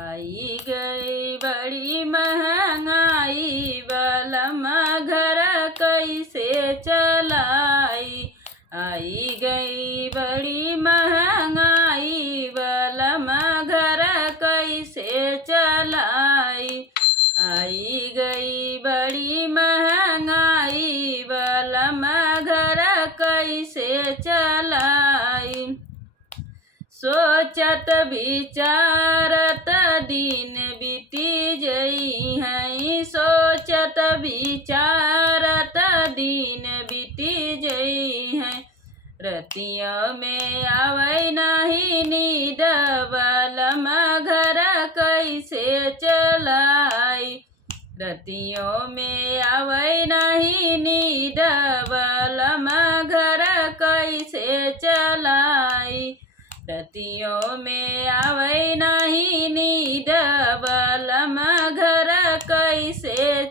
आई गई बड़ी महंगाई, बलम घर कैसे चलाई। आई गई बड़ी महंगाई, बलम घर कैसे चलाई। आई गई बड़ी महंगाई, बलम घर कैसे चलाई। सोचत विचारत दिन बीती जई हैं, सोचत विचारत दिन बीती जई हैं। रतियों में आवे नहीं नींद, बलम घर कैसे चलाई। रतियों में आवे नहीं नींद, बलम घर कैसे चलाई। रतियों में आवे नहीं नींद, बलम घर कैसे